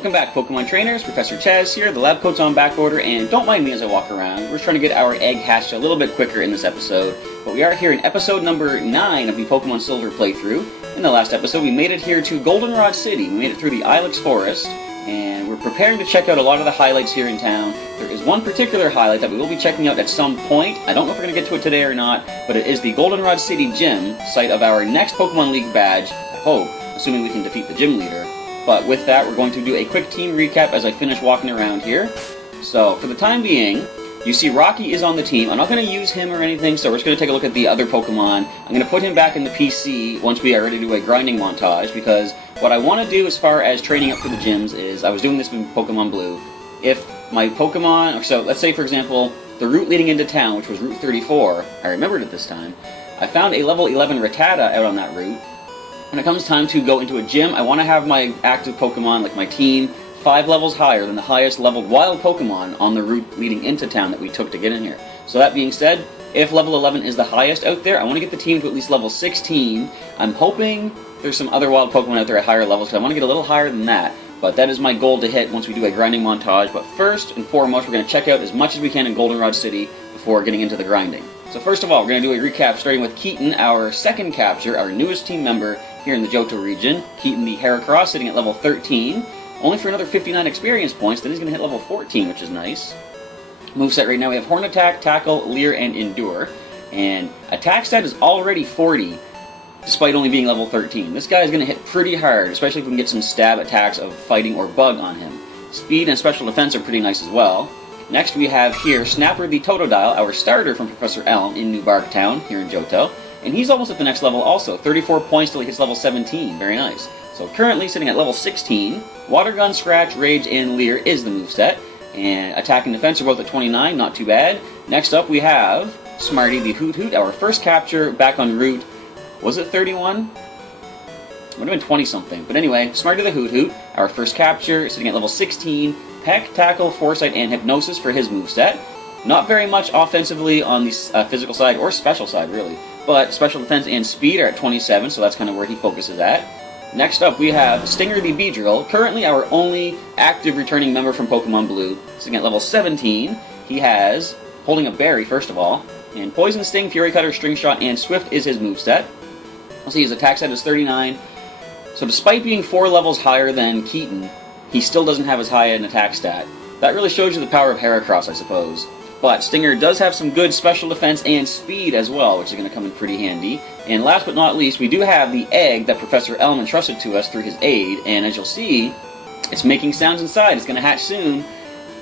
Welcome back, Pokemon Trainers. Professor Chaz here. The lab coat's on back order, and don't mind me as I walk around. We're just trying to get our egg hatched a little bit quicker in this episode. But we are here in episode number 9 of the Pokemon Silver playthrough. In the last episode, we made it here to Goldenrod City. We made it through the Ilex Forest, and we're preparing to check out a lot of the highlights here in town. There is one particular highlight that we will be checking out at some point. I don't know if we're going to get to it today or not, but it is the Goldenrod City Gym, site of our next Pokemon League badge, I hope, assuming we can defeat the gym leader. But with that, we're going to do a quick team recap as I finish walking around here. So, for the time being, you see Rocky is on the team. I'm not going to use him or anything, so we're just going to take a look at the other Pokemon. I'm going to put him back in the PC once we are ready to do a grinding montage, because what I want to do as far as training up for the gyms is, I was doing this in Pokemon Blue. If my Pokemon, so let's say for example, the route leading into town, which was Route 34, I remembered it this time, I found a level 11 Rattata out on that route. When it comes time to go into a gym, I want to have my active Pokemon, like my team, 5 levels higher than the highest leveled wild Pokemon on the route leading into town that we took to get in here. So that being said, if level 11 is the highest out there, I want to get the team to at least level 16. I'm hoping there's some other wild Pokemon out there at higher levels, because I want to get a little higher than that. But that is my goal to hit once we do a grinding montage. But first and foremost, we're going to check out as much as we can in Goldenrod City before getting into the grinding. So first of all, we're going to do a recap starting with Keaton, our second capture, our newest team member here in the Johto region. Keaton the Heracross sitting at level 13. Only for another 59 experience points, then he's going to hit level 14, which is nice. Moveset right now, we have Horn Attack, Tackle, Leer, and Endure. And Attack stat is already 40, despite only being level 13. This guy is going to hit pretty hard, especially if we can get some stab attacks of Fighting or Bug on him. Speed and Special Defense are pretty nice as well. Next we have here Snapper the Totodile, our starter from Professor Elm in New Bark Town, here in Johto. And he's almost at the next level also, 34 points till he hits level 17, very nice. So currently sitting at level 16, Water Gun, Scratch, Rage, and Leer is the moveset. And Attack and Defense are both at 29, not too bad. Next up we have Smarty the Hoot Hoot, our first capture back on route, was it 31? Would have been 20 something. But anyway, Smarty the Hoot Hoot, our first capture, sitting at level 16, Peck, Tackle, Foresight, and Hypnosis for his moveset. Not very much offensively on the physical side, or special side really, but Special Defense and Speed are at 27, so that's kind of where he focuses at. Next up we have Stinger the Beedrill, currently our only active returning member from Pokemon Blue, sitting at level 17. He has Holding a Berry first of all, and Poison Sting, Fury Cutter, String Shot, and Swift is his moveset. We'll see his attack stat is 39, so despite being 4 levels higher than Keaton, he still doesn't have as high an attack stat. That really shows you the power of Heracross, I suppose. But Stinger does have some good special defense and speed as well, which is going to come in pretty handy. And last but not least, we do have the egg that Professor Elm entrusted to us through his aid, and as you'll see, it's making sounds inside. It's going to hatch soon.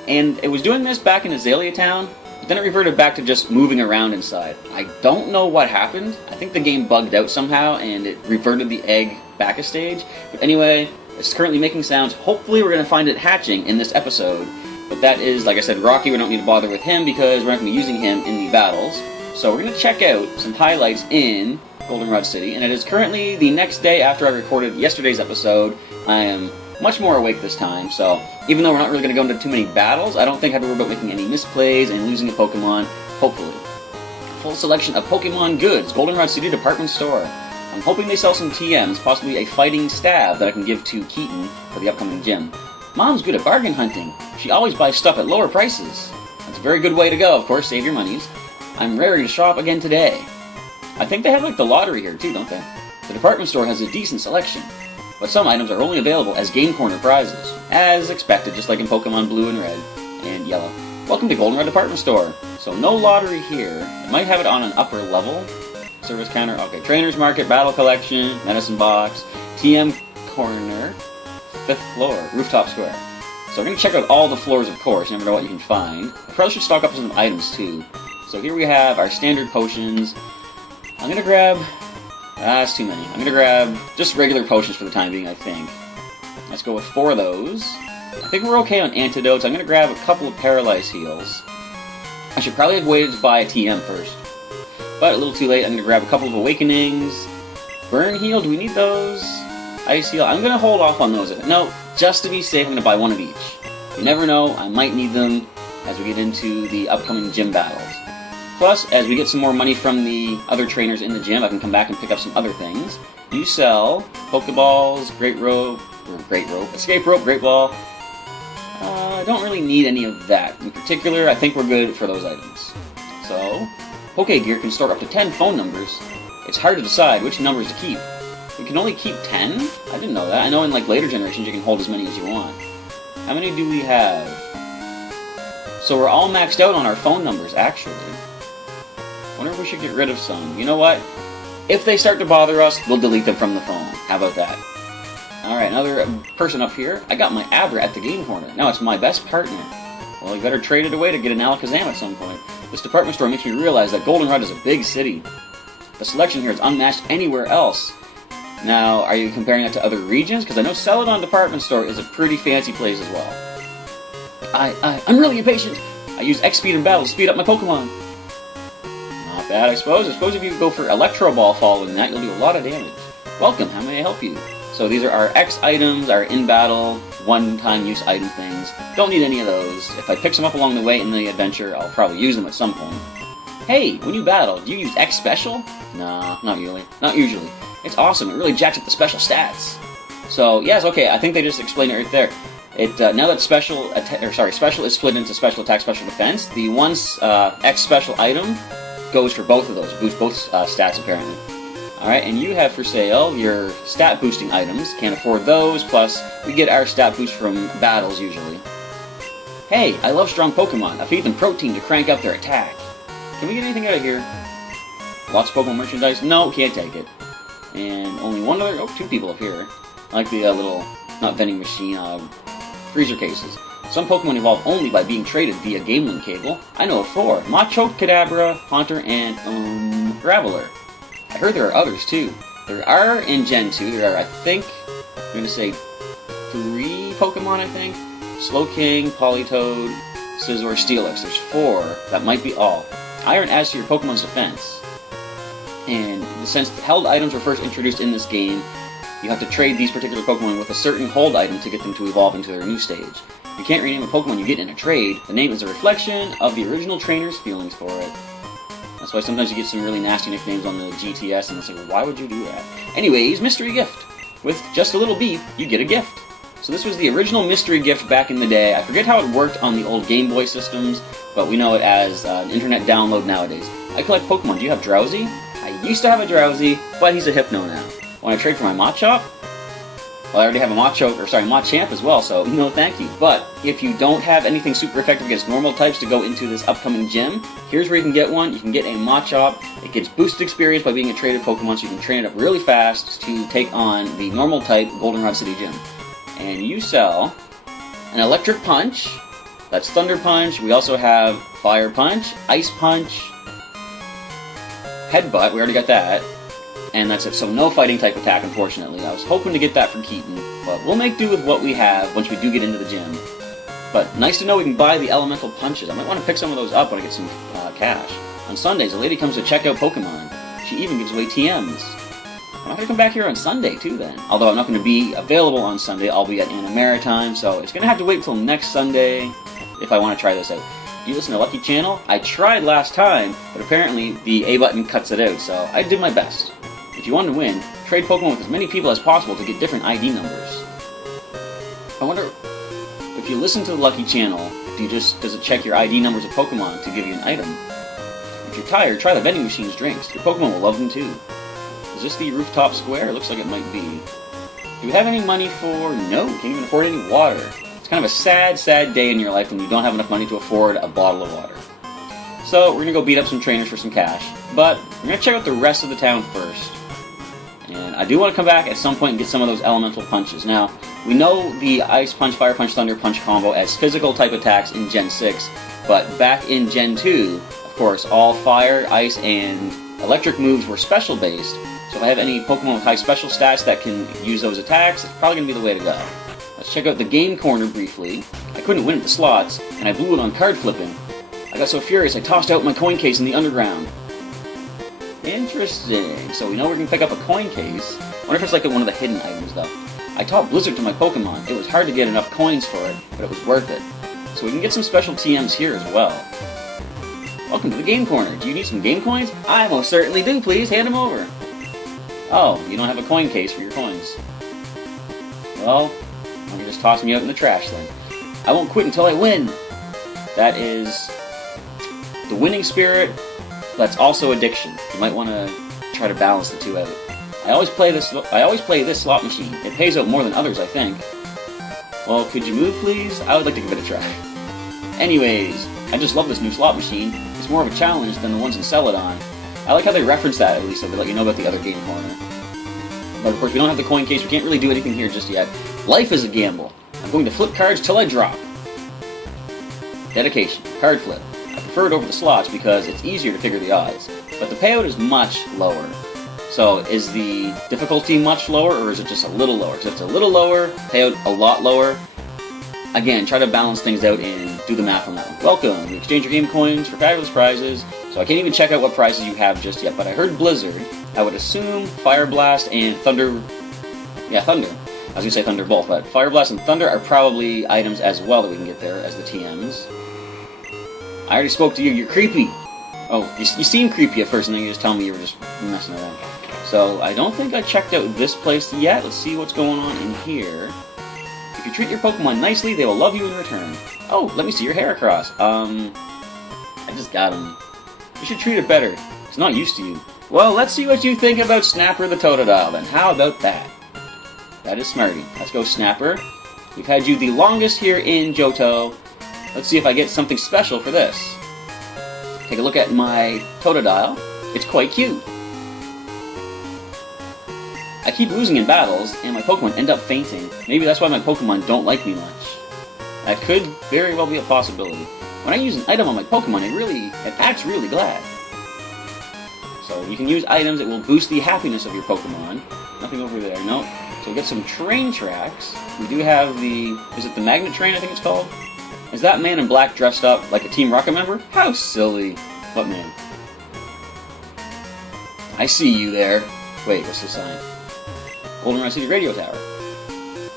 And it was doing this back in Azalea Town, but then it reverted back to just moving around inside. I don't know what happened. I think the game bugged out somehow, and it reverted the egg back a stage. But anyway, it's currently making sounds. Hopefully we're going to find it hatching in this episode. But that is, like I said, Rocky. We don't need to bother with him because we're not going to be using him in the battles. So we're going to check out some highlights in Goldenrod City. And it is currently the next day after I recorded yesterday's episode. I am much more awake this time. So even though we're not really going to go into too many battles, I don't think I have to worry about making any misplays and losing a Pokemon, hopefully. Full selection of Pokemon goods, Goldenrod City department store. I'm hoping they sell some TMs, possibly a fighting stab that I can give to Keaton for the upcoming gym. Mom's good at bargain hunting. She always buys stuff at lower prices. That's a very good way to go, of course, save your monies. I'm raring to shop again today. I think they have like the lottery here too, don't they? The department store has a decent selection, but some items are only available as game corner prizes, as expected, just like in Pokemon Blue and Red and Yellow. Welcome to Goldenrod Department Store. So no lottery here. It might have it on an upper level. Service counter, okay, Trainers Market, Battle Collection, Medicine Box, TM Corner, 5th floor, Rooftop Square. So we're going to check out all the floors, of course. You never know what you can find. I probably should stock up some items, too. So here we have our standard potions. I'm going to grab... that's too many. I'm going to grab just regular potions for the time being, I think. Let's go with 4 of those. I think we're okay on antidotes. I'm going to grab a couple of Paralyze Heals. I should probably have waited to buy a TM first. But a little too late. I'm going to grab a couple of Awakenings. Burn Heal, do we need those? Ice Heal, I'm going to hold off on those. No, just to be safe, I'm going to buy 1 of each. You never know, I might need them as we get into the upcoming gym battles. Plus, as we get some more money from the other trainers in the gym, I can come back and pick up some other things. You sell Pokeballs, Escape Rope, Great Ball. I don't really need any of that. In particular, I think we're good for those items. So, Pokegear can store up to 10 phone numbers. It's hard to decide which numbers to keep. You can only keep 10? I didn't know that. I know in like later generations you can hold as many as you want. How many do we have? So we're all maxed out on our phone numbers, actually. Wonder if we should get rid of some. You know what? If they start to bother us, we'll delete them from the phone. How about that? Alright, another person up here. I got my Abra at the game corner. Now it's my best partner. Well, we better trade it away to get an Alakazam at some point. This department store makes me realize that Goldenrod is a big city. The selection here is unmatched anywhere else. Now, are you comparing that to other regions? Because I know Celadon Department Store is a pretty fancy place as well. I'm really impatient. I use X-Speed in battle to speed up my Pokemon. Not bad, I suppose. I suppose if you go for Electro Ball following that, you'll do a lot of damage. Welcome, how may I help you? So these are our X items, our in-battle, one-time use item things. Don't need any of those. If I pick some up along the way in the adventure, I'll probably use them at some point. Hey, when you battle, do you use X Special? Nah, not usually. Not usually. It's awesome. It really jacks up the special stats. So yes, okay. I think they just explained it right there. Now that special is split into special attack, special defense. The one X special item goes for both of those. Boosts both stats apparently. All right, and you have for sale your stat boosting items. Can't afford those. Plus, we get our stat boost from battles usually. Hey, I love strong Pokemon. I feed them protein to crank up their attack. Can we get anything out of here? Lots of Pokemon merchandise? No, can't take it. And only one other... Oh, two people up here. I like the little, not vending machine, freezer cases. Some Pokemon evolve only by being traded via Game Link cable. I know of 4. Machoke, Kadabra, Haunter, and, Graveler. I heard there are others, too. There are in Gen 2, there are, I think, I'm going to say 3 Pokemon, I think. Slowking, Politoed, Scizor, Steelix. There's 4. That might be all. Iron adds to your Pokemon's defense. And since held items were first introduced in this game, you have to trade these particular Pokemon with a certain hold item to get them to evolve into their new stage. You can't rename a Pokemon you get in a trade. The name is a reflection of the original trainer's feelings for it. That's why sometimes you get some really nasty nicknames on the GTS, and it's like, well, why would you do that? Anyways, mystery gift. With just a little beep, you get a gift. So this was the original mystery gift back in the day. I forget how it worked on the old Game Boy systems, but we know it as an internet download nowadays. I collect Pokemon. Do you have Drowsy? I used to have a Drowsy, but he's a Hypno now. Want to trade for my Machop? Well, I already have a Machamp as well, so no thank you. But if you don't have anything super effective against normal types to go into this upcoming gym, here's where you can get one. You can get a Machop. It gets boosted experience by being a traded Pokemon, so you can train it up really fast to take on the normal type Goldenrod City gym. And you sell an Electric Punch. That's Thunder Punch. We also have Fire Punch, Ice Punch, Headbutt. We already got that. And that's it. So no fighting type attack, unfortunately. I was hoping to get that for Keaton, but we'll make do with what we have once we do get into the gym. But nice to know we can buy the elemental punches. I might want to pick some of those up when I get some cash. On Sundays, a lady comes to check out Pokemon. She even gives away TMs. I'm going to come back here on Sunday, too, then. Although I'm not going to be available on Sunday. I'll be at Anna Maritime, so it's going to have to wait until next Sunday if I want to try this out. Do you listen to Lucky Channel? I tried last time, but apparently the A button cuts it out, so I did my best. If you want to win, trade Pokemon with as many people as possible to get different ID numbers. I wonder, if you listen to the Lucky Channel, does it check your ID numbers of Pokemon to give you an item? If you're tired, try the vending machine's drinks. Your Pokemon will love them too. Is this the rooftop square? It looks like it might be. Do we have any money for... No, we can't even afford any water. It's kind of a sad, sad day in your life when you don't have enough money to afford a bottle of water. So, we're going to go beat up some trainers for some cash. But, we're going to check out the rest of the town first. And I do want to come back at some point and get some of those elemental punches. Now, we know the Ice Punch, Fire Punch, Thunder Punch combo as physical type attacks in Gen 6, but back in Gen 2, of course, all Fire, Ice, and Electric moves were special based, so if I have any Pokemon with high special stats that can use those attacks, it's probably going to be the way to go. Let's check out the game corner briefly. I couldn't win at the slots, and I blew it on card flipping. I got so furious I tossed out my coin case in the underground. Interesting. So we know we're going to pick up a coin case. I wonder if it's like one of the hidden items, though. I taught Blizzard to my Pokemon. It was hard to get enough coins for it, but it was worth it. So we can get some special TMs here as well. Welcome to the game corner. Do you need some game coins? I most certainly do, please. Hand them over. Oh, you don't have a coin case for your coins. Well, why don't you just toss me out in the trash then? I won't quit until I win. That is the winning spirit. That's also addiction. You might want to try to balance the two out. I always play this slot machine. It pays out more than others, I think. Well, could you move, please? I would like to give it a try. Anyways, I just love this new slot machine. It's more of a challenge than the ones in Celadon. I like how they reference that, at least, so they let you know about the other game corner. But of course, we don't have the coin case. We can't really do anything here just yet. Life is a gamble. I'm going to flip cards till I drop. Dedication. Card flip. I prefer it over the slots because it's easier to figure the odds. But the payout is much lower. So, is the difficulty much lower, or is it just a little lower? Because if it's a little lower, payout a lot lower. Again, try to balance things out and do the math on that one. Welcome! You exchange your game coins for fabulous prizes. So I can't even check out what prizes you have just yet, but I heard Blizzard. I would assume Fire Blast and Thunder... Yeah, Thunder. I was going to say Thunderbolt, but Fire Blast and Thunder are probably items as well that we can get there as the TMs. I already spoke to you. You're creepy. Oh, you seem creepy at first, and then you just tell me you were just messing around. So, I don't think I checked out this place yet. Let's see what's going on in here. If you treat your Pokemon nicely, they will love you in return. Oh, let me see your Heracross. I just got him. You should treat it better. It's not used to you. Well, let's see what you think about Snapper the Totodile, then. How about that? That is smarty. Let's go, Snapper. We've had you the longest here in Johto. Let's see if I get something special for this. Take a look at my Totodile. It's quite cute. I keep losing in battles, and my Pokemon end up fainting. Maybe that's why my Pokemon don't like me much. That could very well be a possibility. When I use an item on my Pokemon, it acts really glad. So you can use items that will boost the happiness of your Pokemon. Nothing over there, nope. So we get some train tracks. We do have the... Is it the Magnet Train, I think it's called? Is that man in black dressed up like a Team Rocket member? How silly. What man? I see you there. Wait, what's the sign? Goldenrod City Radio Tower.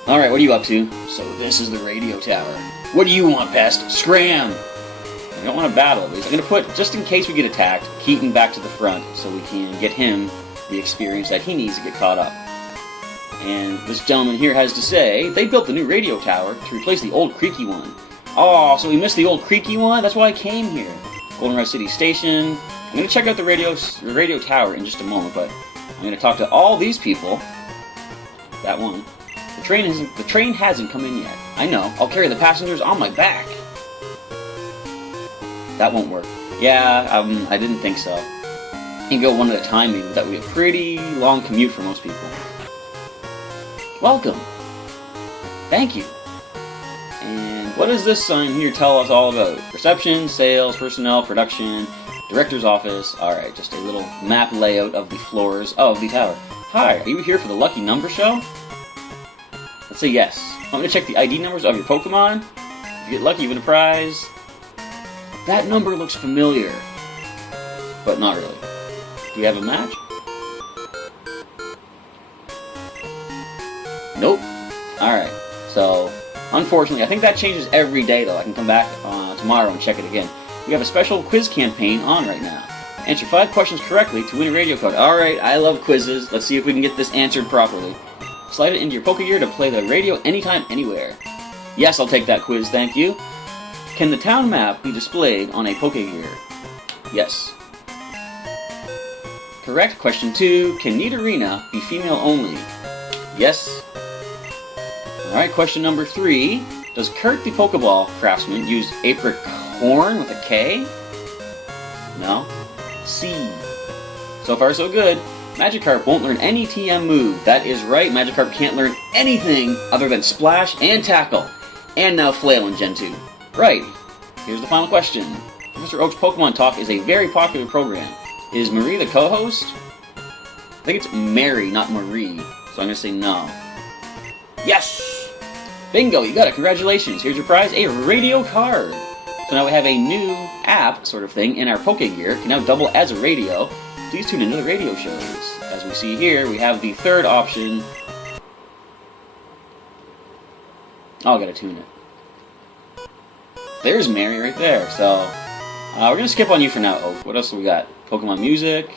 Alright, what are you up to? So this is the radio tower. What do you want, pest? Scram! I don't want to battle at least. I'm going to put, just in case we get attacked, Keaton back to the front so we can get him the experience that he needs to get caught up. And this gentleman here has to say, they built the new radio tower to replace the old creaky one. Oh, so we missed the old creaky one? That's why I came here. Goldenrod City Station. I'm going to check out the radio tower in just a moment, but I'm going to talk to all these people. That one. The train hasn't come in yet. I know. I'll carry the passengers on my back. That won't work. Yeah, I didn't think so. You can go one at a time, maybe. That would be a pretty long commute for most people. Welcome. Thank you. And what does this sign here tell us all about? Reception, sales, personnel, production, director's office. Alright, just a little map layout of the floors of the tower. Hi, are you here for the lucky number show? Let's say yes. Want me to check the ID numbers of your Pokemon? If you get lucky, you win a prize. That number looks familiar. But not really. Do we have a match? Nope. Alright, so unfortunately, I think that changes every day though. I can come back tomorrow and check it again. We have a special quiz campaign on right now. Answer 5 questions correctly to win a radio code. Alright, I love quizzes. Let's see if we can get this answered properly. Slide it into your Pokegear to play the radio anytime, anywhere. Yes, I'll take that quiz, thank you. Can the town map be displayed on a Pokegear? Yes. Correct. Question 2. Can Nidorina be female only? Yes. Alright, question number 3. Does Kurt the Pokeball craftsman use apricorn with a K? No. C. So far so good. Magikarp won't learn any TM move. That is right, Magikarp can't learn anything other than Splash and Tackle. And now Flail in Gen 2. Right. Here's the final question. Professor Oak's Pokemon Talk is a very popular program. Is Marie the co-host? I think it's Mary, not Marie. So I'm going to say no. Yes! Bingo, you got it. Congratulations. Here's your prize, a radio card. So now we have a new app sort of thing in our Pokegear. Can now double as a radio. Please tune into the radio shows. As we see here, we have the third option. Oh, I gotta tune it. There's Mary right there. So We're going to skip on you for now, Oak. What else do we got? Pokemon Music.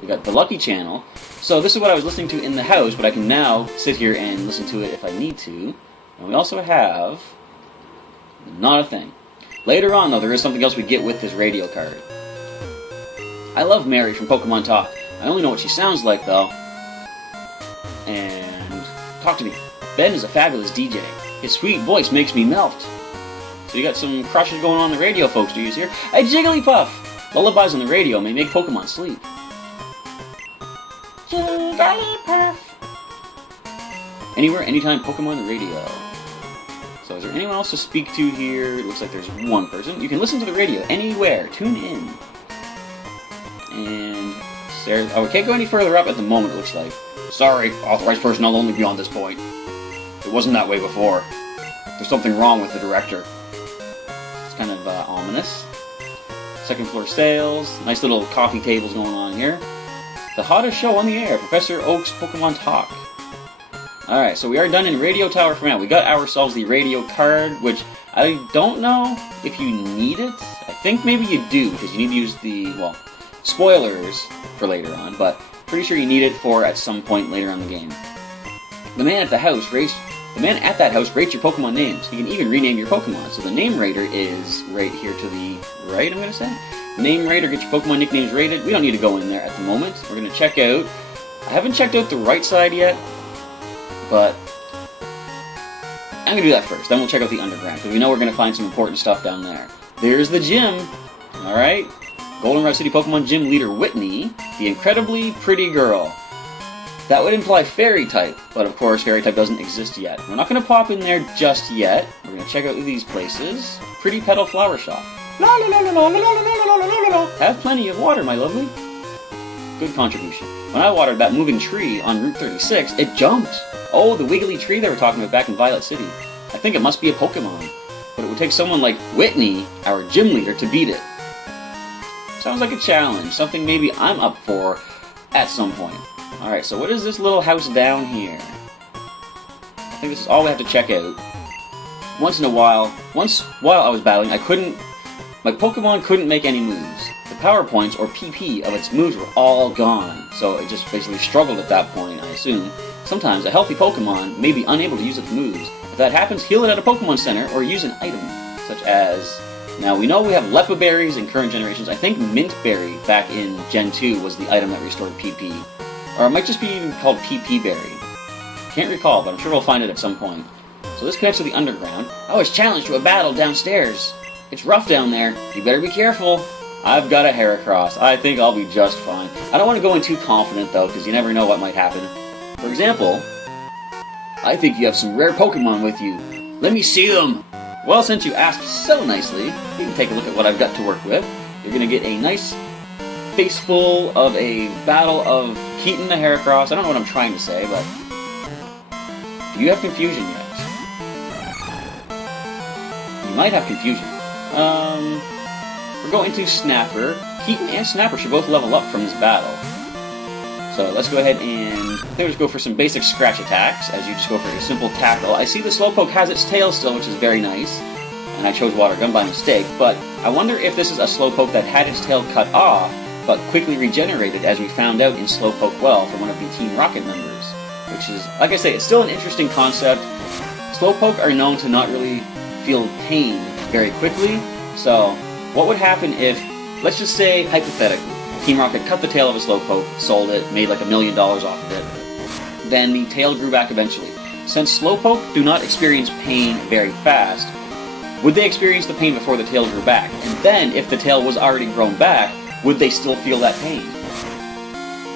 We got the Lucky Channel. So this is what I was listening to in the house, but I can now sit here and listen to it if I need to. And we also have... not a thing. Later on, though, there is something else we get with this radio card. I love Mary from Pokemon Talk. I only know what she sounds like, though. And... talk to me. Ben is a fabulous DJ. His sweet voice makes me melt. So you got some crushes going on the radio, folks, do you hear? Hey, Jigglypuff! Lullabies on the radio may make Pokemon sleep. Jigglypuff! Anywhere, anytime, Pokemon on the radio. So is there anyone else to speak to here? It looks like there's one person. You can listen to the radio anywhere. Tune in. And... Sarah... oh, we can't go any further up at the moment, it looks like. Sorry, authorized personnel only beyond this point. It wasn't that way before. There's something wrong with the director. It's kind of ominous. Second floor sales. Nice little coffee tables going on here. The hottest show on the air, Professor Oak's Pokemon Talk. Alright, so we are done in Radio Tower for now. We got ourselves the radio card, which I don't know if you need it. I think maybe you do, because you need to use the, well, spoilers for later on, but pretty sure you need it for at some point later on in the game. The man at that house rates your Pokemon names. He can even rename your Pokemon. So the name rater is right here to the right, I'm going to say. Name rater, get your Pokemon nicknames rated. We don't need to go in there at the moment. We're going to check out... I haven't checked out the right side yet, but I'm going to do that first. Then we'll check out the underground, because we know we're going to find some important stuff down there. There's the gym. Alright. Goldenrod City Pokemon Gym Leader Whitney, the incredibly pretty girl. That would imply Fairy type, but of course Fairy type doesn't exist yet. We're not going to pop in there just yet. We're going to check out these places. Pretty Petal Flower Shop. La la la la la la la la la la la. Have plenty of water, my lovely. Good contribution. When I watered that moving tree on Route 36, it jumped. Oh, the wiggly tree they were talking about back in Violet City. I think it must be a Pokemon. But it would take someone like Whitney, our gym leader, to beat it. Sounds like a challenge. Something maybe I'm up for at some point. Alright, so what is this little house down here? I think this is all we have to check out. Once while I was battling, my Pokemon couldn't make any moves. The power points, or PP, of its moves were all gone. So it just basically struggled at that point, I assume. Sometimes a healthy Pokemon may be unable to use its moves. If that happens, heal it at a Pokemon Center, or use an item, such as... Now, we know we have Lepa Berries in current generations. I think Mint Berry back in Gen 2 was the item that restored PP. Or it might just be even called PP Berry. Can't recall, but I'm sure we'll find it at some point. So this connects to the underground. I was challenged to a battle downstairs. It's rough down there. You better be careful. I've got a Heracross. I think I'll be just fine. I don't want to go in too confident, though, because you never know what might happen. For example, I think you have some rare Pokemon with you. Let me see them! Well, since you asked so nicely, you can take a look at what I've got to work with. You're going to get a nice face full of a battle of Keaton the Heracross. I don't know what I'm trying to say, but... Do you have confusion yet? You might have confusion. We're going to Snapper. Keaton and Snapper should both level up from this battle. So let's go ahead and just go for some basic scratch attacks, as you just go for a simple tackle. I see the Slowpoke has its tail still, which is very nice. And I chose Water Gun by mistake, but I wonder if this is a Slowpoke that had its tail cut off, but quickly regenerated, as we found out in Slowpoke Well from one of the Team Rocket members. Which is, like I say, it's still an interesting concept. Slowpoke are known to not really feel pain very quickly, so what would happen if, let's just say, hypothetically, Team Rocket cut the tail of a Slowpoke, sold it, made like $1 million off of it. Then the tail grew back eventually. Since Slowpoke do not experience pain very fast, would they experience the pain before the tail grew back? And then, if the tail was already grown back, would they still feel that pain?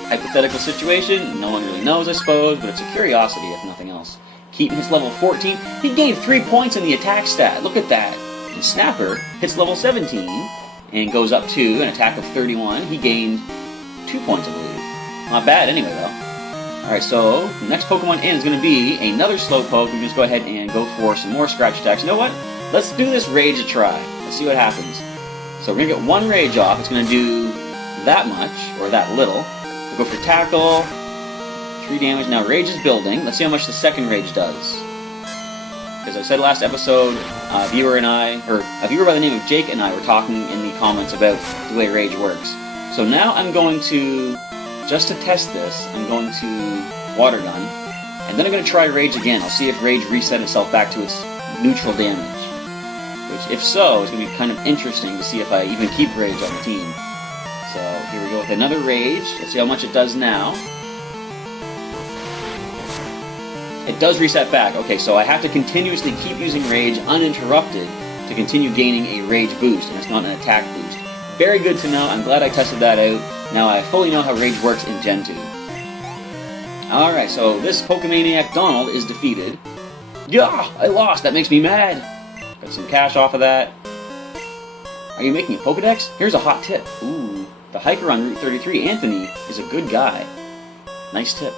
Hypothetical situation, no one really knows, I suppose, but it's a curiosity if nothing else. Keaton hits level 14, he gained 3 points in the attack stat, look at that! And Snapper hits level 17, and goes up to an attack of 31. He gained 2 points, I believe. Not bad anyway, though. Alright, so the next Pokemon in is going to be another Slowpoke. We can just go ahead and go for some more scratch attacks. You know what? Let's do this Rage a try. Let's see what happens. So we're going to get one Rage off. It's going to do that much, or that little. We'll go for Tackle. 3 damage. Now Rage is building. Let's see how much the second Rage does. because I said last episode, a viewer by the name of Jake and I were talking in the comments about the way Rage works. So now I'm going to, just to test this, I'm going to Water Gun, and then I'm going to try Rage again. I'll see if Rage reset itself back to its neutral damage. Which, if so, is going to be kind of interesting to see if I even keep Rage on the team. So, here we go with another Rage. Let's see how much it does now. It does reset back. Okay, so I have to continuously keep using Rage uninterrupted to continue gaining a Rage boost, and it's not an attack boost. Very good to know. I'm glad I tested that out. Now I fully know how Rage works in Gen 2. Alright, so this Pokemaniac Donald is defeated. Yeah, I lost. That makes me mad. Got some cash off of that. Are you making a Pokedex? Here's a hot tip. Ooh, the hiker on Route 33, Anthony, is a good guy. Nice tip.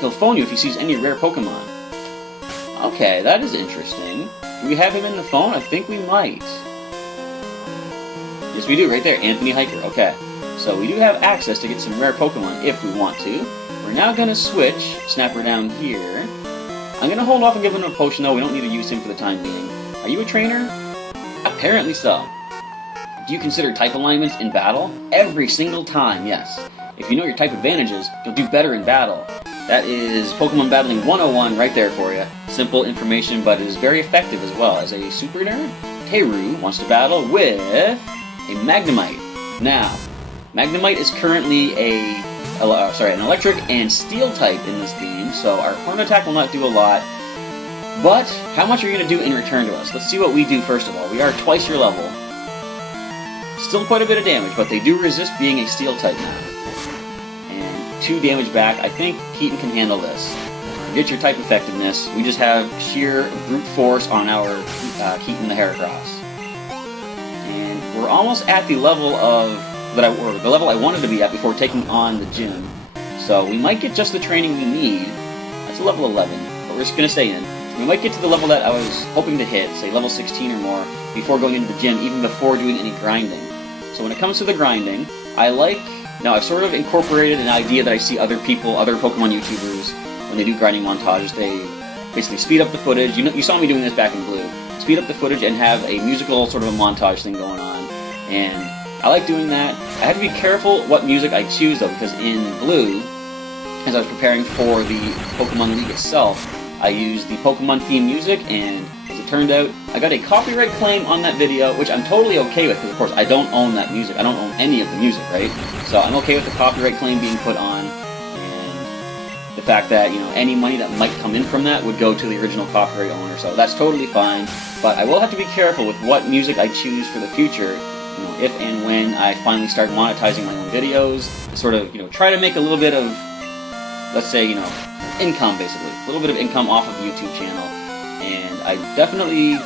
He'll phone you if he sees any rare Pokemon. Okay, that is interesting. Do we have him in the phone? I think we might. Yes, we do, right there. Anthony Hiker. Okay. So we do have access to get some rare Pokemon if we want to. We're now going to switch Snapper down here. I'm going to hold off and give him a potion, though. We don't need to use him for the time being. Are you a trainer? Apparently so. Do you consider type alignments in battle? Every single time, yes. If you know your type advantages, you'll do better in battle. That is Pokemon Battling 101 right there for you. Simple information, but it is very effective as well. As a super nerd, Teru wants to battle with a Magnemite. Now, Magnemite is currently an electric and steel type in this game, so our Horn attack will not do a lot. But, how much are you going to do in return to us? Let's see what we do first of all. We are twice your level. Still quite a bit of damage, but they do resist being a steel type now. 2 damage back. I think Keaton can handle this. Get your type effectiveness. We just have sheer brute force on our Keaton the Heracross. And we're almost at the level the level I wanted to be at before taking on the gym. So we might get just the training we need. That's a level 11, but we're just going to stay in. We might get to the level that I was hoping to hit, say level 16 or more, before going into the gym, even before doing any grinding. So when it comes to the grinding, Now, I've sort of incorporated an idea that I see other Pokemon YouTubers, when they do grinding montages, they basically speed up the footage. You saw me doing this back in Blue. Speed up the footage and have a musical sort of a montage thing going on. And I like doing that. I have to be careful what music I choose, though, because in Blue, as I was preparing for the Pokemon League itself, I used the Pokemon theme music, and as it turned out, I got a copyright claim on that video, which I'm totally okay with, because of course I don't own that music. I don't own any of the music, right? So I'm okay with the copyright claim being put on, and the fact that, any money that might come in from that would go to the original copyright owner, so that's totally fine. But I will have to be careful with what music I choose for the future, if and when I finally start monetizing my own videos, sort of, try to make a little bit of, let's say, income, basically. A little bit of income off of the YouTube channel. And I definitely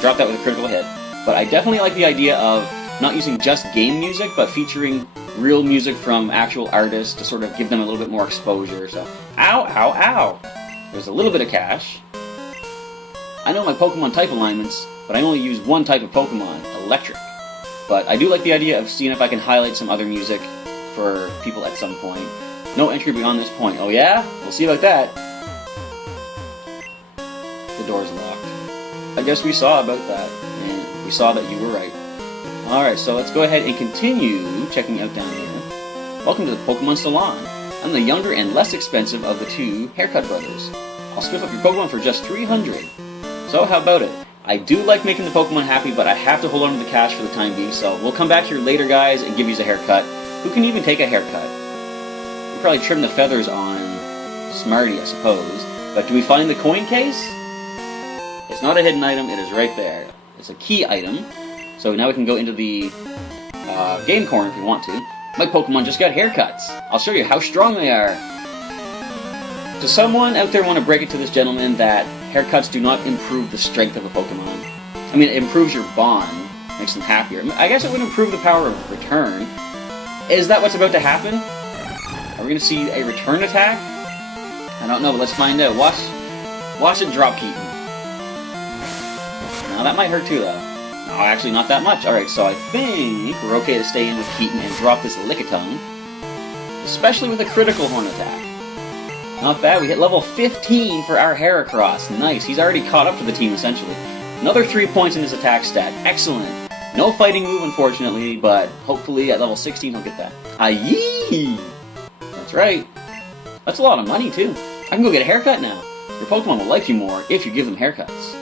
dropped that with a critical hit. But I definitely like the idea of not using just game music, but featuring real music from actual artists to sort of give them a little bit more exposure. So, ow, ow, ow! There's a little bit of cash. I know my Pokemon type alignments, but I only use one type of Pokemon, Electric. But I do like the idea of seeing if I can highlight some other music for people at some point. No entry beyond this point. Oh yeah? We'll see about that. The door's locked. I guess we saw about that, and we saw that you were right. Alright, so let's go ahead and continue checking out down here. Welcome to the Pokemon Salon. I'm the younger and less expensive of the two haircut brothers. I'll spiff up your Pokemon for just 300. So how about it? I do like making the Pokemon happy, but I have to hold on to the cash for the time being, so we'll come back here later, guys, and give you a haircut. Who can even take a haircut? We probably trim the feathers on Smarty, I suppose. But do we find the coin case? It's not a hidden item, it is right there. It's a key item. So now we can go into the game corner if we want to. My Pokemon just got haircuts. I'll show you how strong they are. Does someone out there want to break it to this gentleman that haircuts do not improve the strength of a Pokemon? I mean, it improves your bond, makes them happier. I guess it would improve the power of return. Is that what's about to happen? Are we going to see a return attack? I don't know, but let's find out. Watch it drop Keaton. Now that might hurt too, though. No, actually not that much. Alright, so I think we're okay to stay in with Keaton and drop this Lickitung. Especially with a critical horn attack. Not bad. We hit level 15 for our Heracross. Nice. He's already caught up to the team, essentially. Another 3 points in his attack stat. Excellent. No fighting move, unfortunately, but hopefully at level 16 he'll get that. Aye! That's right. That's a lot of money, too. I can go get a haircut now. Your Pokemon will like you more if you give them haircuts.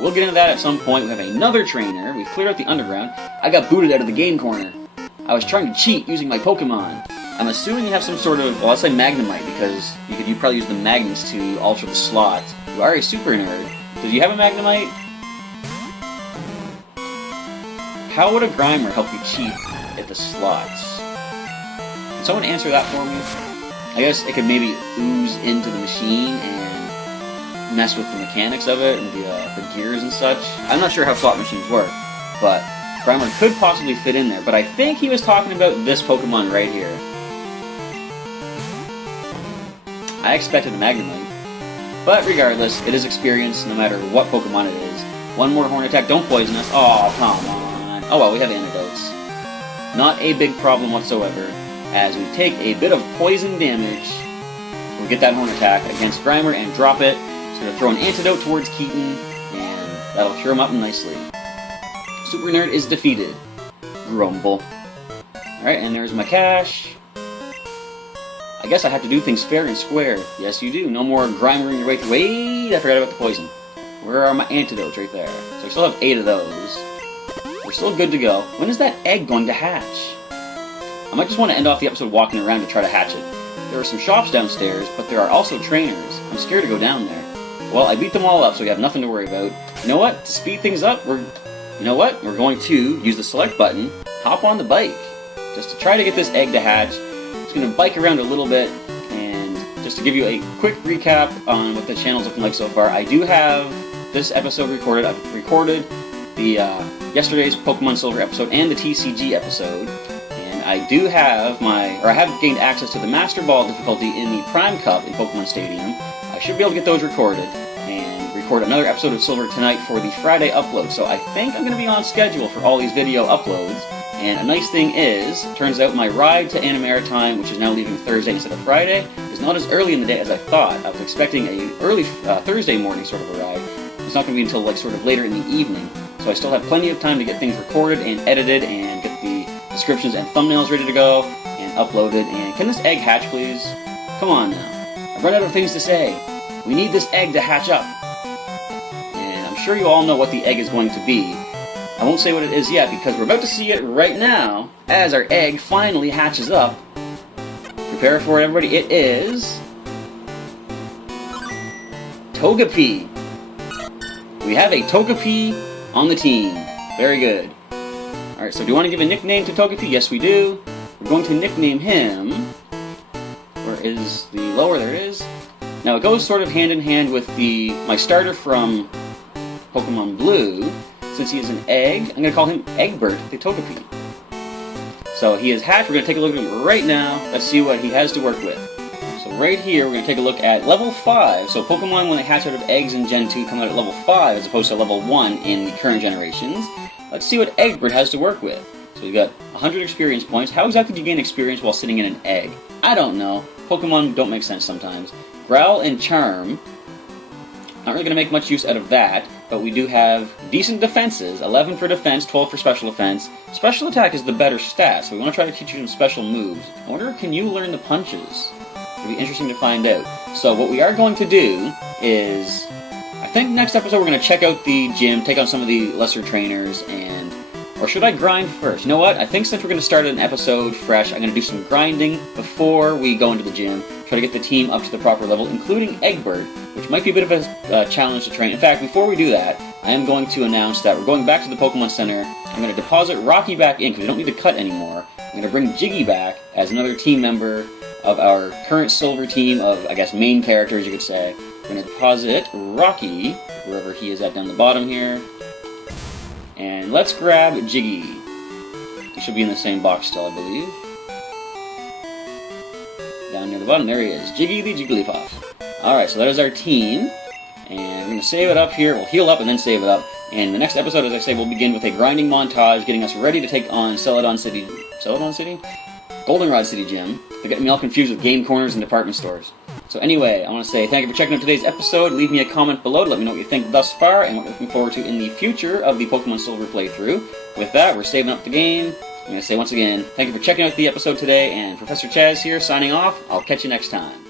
We'll get into that at some point. We have another trainer. We've cleared out the underground. I got booted out of the game corner. I was trying to cheat using my Pokemon. I'm assuming you have some sort of, well, let's say Magnemite, because you probably use the magnets to alter the slots. You are a super nerd. Did you have a Magnemite? How would a Grimer help you cheat at the slots? Can someone answer that for me? I guess it could maybe ooze into the machine and mess with the mechanics of it and the gears and such. I'm not sure how slot machines work, but Grimer could possibly fit in there. But I think he was talking about this Pokemon right here. I expected a Magnemite. But regardless, it is experience no matter what Pokemon it is. One more Horn Attack, don't poison us. Oh, come on. Oh well, we have antidotes. Not a big problem whatsoever, as we take a bit of poison damage. We'll get that Horn Attack against Grimer and drop it. It's going to throw an antidote towards Keaton, and that'll cure him up nicely. Super Nerd is defeated. Grumble. Alright, and there's my cash. I guess I have to do things fair and square. Yes, you do. No more Grimering your way through. Wait, I forgot about the poison. Where are my antidotes? Right there. So I still have 8 of those. We're still good to go. When is that egg going to hatch? I might just want to end off the episode walking around to try to hatch it. There are some shops downstairs, but there are also trainers. I'm scared to go down there. Well, I beat them all up, so we have nothing to worry about. You know what? To speed things up, we're going to use the select button, hop on the bike, just to try to get this egg to hatch. Just going to bike around a little bit, and just to give you a quick recap on what the channel's looking like so far, I do have this episode recorded. I've recorded the yesterday's Pokemon Silver episode and the TCG episode, and I do have I have gained access to the Master Ball difficulty in the Prime Cup in Pokemon Stadium. I should be able to get those recorded, and record another episode of Silver tonight for the Friday upload, so I think I'm going to be on schedule for all these video uploads. And a nice thing is, turns out my ride to Animaritime, which is now leaving Thursday instead of Friday, is not as early in the day as I thought. I was expecting a early Thursday morning sort of a ride. It's not going to be until like sort of later in the evening. So I still have plenty of time to get things recorded and edited and get the descriptions and thumbnails ready to go and uploaded. And can this egg hatch, please? Come on now. I've run out of things to say. We need this egg to hatch up. And I'm sure you all know what the egg is going to be. I won't say what it is yet because we're about to see it right now as our egg finally hatches up. Prepare for it, everybody. It is Togepi. We have a Togepi on the team. Very good. Alright, so do you want to give a nickname to Togepi? Yes, we do. We're going to nickname him. Where is the lower? There it is. Now, it goes sort of hand in hand with my starter from Pokemon Blue. Since he is an egg, I'm going to call him Egbert the Togepi. So he is hatched. We're going to take a look at him right now. Let's see what he has to work with. So right here, we're going to take a look at level 5. So Pokemon, when they hatch out of eggs in Gen 2, come out at level 5 as opposed to level 1 in the current generations. Let's see what Egbert has to work with. So we've got 100 experience points. How exactly do you gain experience while sitting in an egg? I don't know. Pokemon don't make sense sometimes. Growl and Charm. Not really going to make much use out of that, but we do have decent defenses. 11 for defense, 12 for special defense. Special attack is the better stat, so we want to try to teach you some special moves. I wonder, can you learn the punches? It'll be interesting to find out. So what we are going to do is, I think next episode we're going to check out the gym, take on some of the lesser trainers, or should I grind first? You know what? I think since we're going to start an episode fresh, I'm going to do some grinding before we go into the gym. Try to get the team up to the proper level, including Egbert, which might be a bit of a challenge to train. In fact, before we do that, I am going to announce that we're going back to the Pokemon Center. I'm going to deposit Rocky back in, because we don't need to cut anymore. I'm going to bring Jiggy back as another team member of our current Silver team of, I guess, main characters, you could say. We're going to deposit Rocky, wherever he is at down the bottom here. And let's grab Jiggy. He should be in the same box still, I believe. Down near the bottom, there he is. Jiggy the Jigglypuff. Alright, so that is our team. And we're going to save it up here. We'll heal up and then save it up. And the next episode, as I say, we'll begin with a grinding montage, getting us ready to take on Celadon City? Goldenrod City Gym. They're getting me all confused with game corners and department stores. So anyway, I want to say thank you for checking out today's episode. Leave me a comment below to let me know what you think thus far and what you're looking forward to in the future of the Pokemon Silver playthrough. With that, we're saving up the game. I'm going to say once again, thank you for checking out the episode today, and Professor Chaz here, signing off. I'll catch you next time.